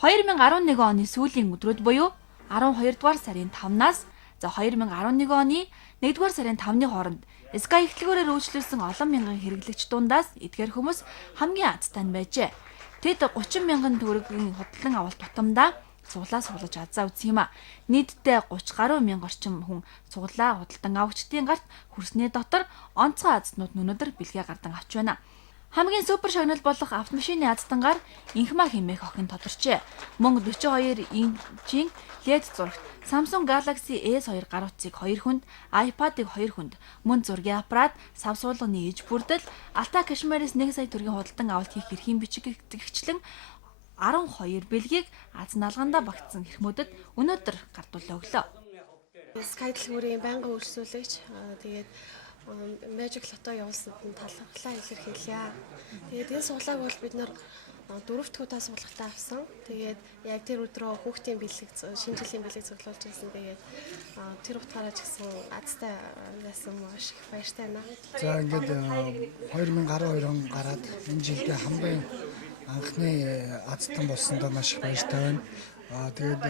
2011 оны сүүлийн өдрүүд буюу 12 дугаар сарын 5-наас 2011 оны 1 дугаар сарын 5-ны хооронд Sky эхлэгүүрээр үйлчлүүлсэн олон мянган хэрэглэгч дундаас эдгээр хүмүүс хамгийн азтай нь байжээ. Тэд 30 мянган төгрөгийн худалдан авалт тутамдаа суглаа суглаж азаа үзсэн юм а. Нийтдээ 30 гаруй мянга орчим хүн суглаа худалдан авагчдын гарт хүрснээ дотор онцгой азнууд өнөөдөр бэлгээ гардан авч байна. Хамгийн супер шагнал болох автомашины аздангаар инхма хэмээх охин тодорчээ. Мөн 42 инчийн LED зурагт Samsung Galaxy S2 гар утсыг 2 хүнд, iPad-ыг 2 хүнд, мөн зургийн аппарат, сав суулганы иж бүрдэл, Alta Cashmere-с 1 сая төгрөгийн худалдан авалт хийх эрхийн бичиг гэгчлэн 12 бэлгийг азан алгандаа багтсан хэрмүүдэд өнөөдөр гардуулаа өглөө. Sky дэлгүүрийн байнгын өрсөлдөгч тэгээд Magic Lotto явуулсанд нь талархлаа илэрхийлье. Тэгээд энэ суглааг бол бид нар 4-р удаа суулгалтаа авсан. Тэгээд яг тэр өдрөө хүүхдийн бэлэг шинэ жилийн бэлэг цуглуулж байсан. Тэгээд тэр утгаараа ч гэсэн азтай байсан маш их баяртай байна. За ингээд 2012 он гараад энэ жилдээ хамгийн анхны азтан болсондоо маш их баяртай байна. Тэгээд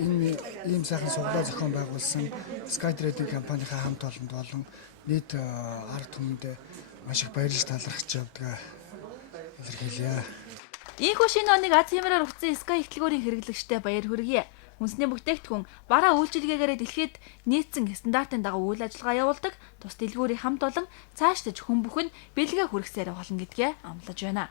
энэ ийм сайхан суглаа зохион байгуулсан Sky Trading компанийнхаа хамт олонд болон нийт ард түмэнд маш их баярлж талархаж явдаг илэрхийлье. Ийхүү шинэ оныг аз хямраар ухсан Sky эхлэгүүрийн хэрэглэгчтэй баяр хүргэе. Үндэсний бүтээгдэхүүн бараа үйлчилгээгээр дэлхийд нийцсэн стандартын дагуу үйл ажиллагаа явуулдаг тус дэлгүүрийн хамт олон цаашдаж хүн бүхэн бэлгээ хүргэсээр болно гэдгээ амлаж байна.